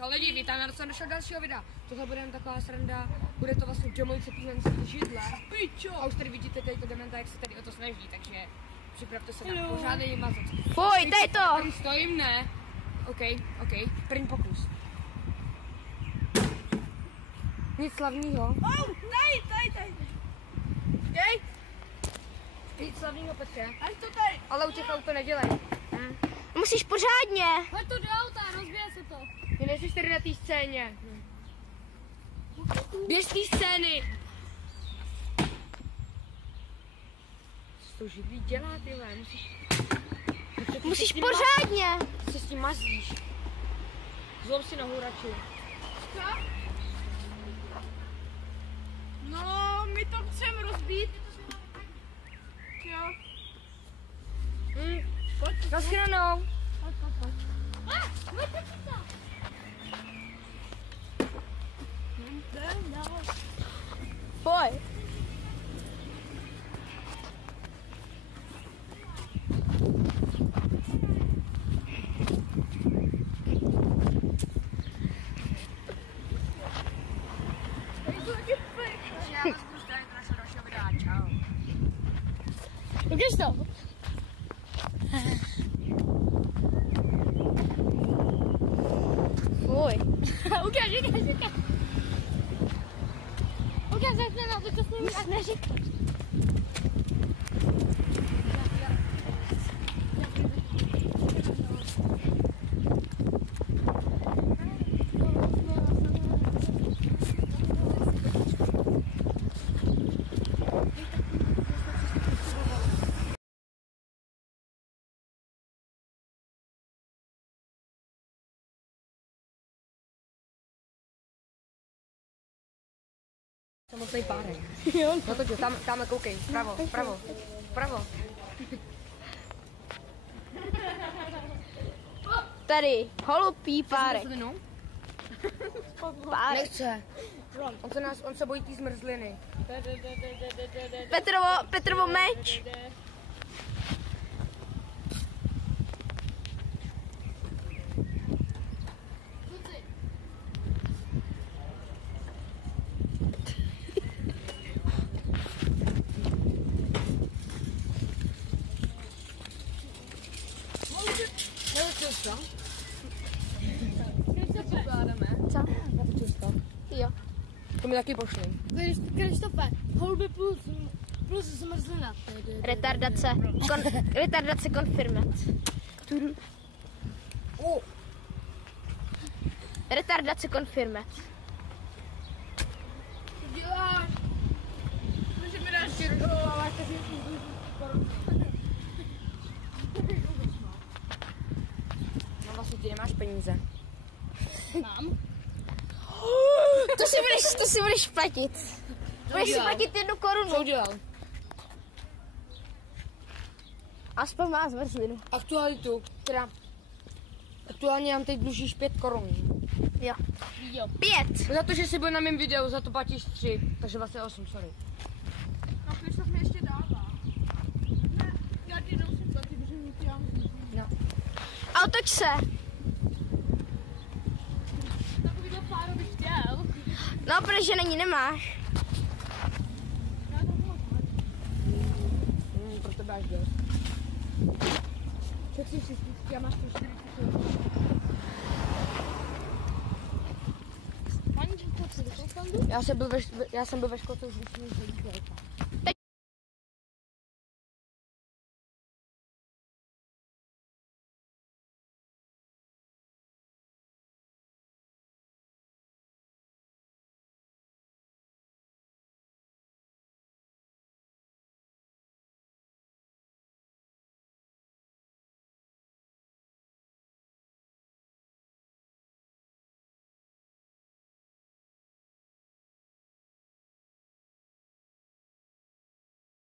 Čau lidi, vítám na našeho dalšího videa. Tohle bude jen taková sranda, bude to vlastně demolice týhle židle. A už tady vidíte tady to dementa, jak se tady o to snaží, takže připravte se na pořádný mazec. Pojď, dej to! Tady stojím, ne? OK, první pokus. Nic slavného. Dej! Nic slavného, Petře. Až to tady! Ale u těch aut to nedělej. Musíš pořádně. Hoď to do auta, rozbije se to. Ty nejsi tady na té scéně. Běž z té scény. Co to židlí dělá, ty vole? Musíš pořádně. Se s tím mazlíš. Zlob si nohu radši. No, my to chceme rozbít. Jo. Pojď. Naschledanou. Pojď. Pojď. Já vás budu stavit na dalšího videa. Čau. Ukáž to. Fuj. Ukáž. Ukáž, jak se na to, co s ním neříkáš. Samotný párek. No to tam koukej. Vpravo. Tady, holupý párek. Párek. Nechce. On se bojí té zmrzliny. Petrovo meč. Co? Co? Jo. To mi taky pošli. Krištofe, holuby plus zmrzlina. Retardace konfirmat. Retardace konfirmat. Co děláš? Může mi dát No vlastně ty nemáš peníze. Mám. To si budeš platit. Budeš si platit 1 korunu. Co udělal? Aspoň má zmrzlinu. Aktualitu, aktuálně nám teď dlužíš 5 korun. Jo. 5. Za to, že jsi byl na mém videu, za to platíš 3, takže vlastně 8, sorry. A Krištof mi ještě dává. Ne, já ti nosím za ty břihnutí, já musím. No. A otoč se. Takovýhle páru bych chtěl. No, protože na ní nemáš. Pro tebe až dost. Co chceš si spíš, já máš to 40 korun. Paní, co jsi do toho? Já jsem byl ve školce už víc než 10 let.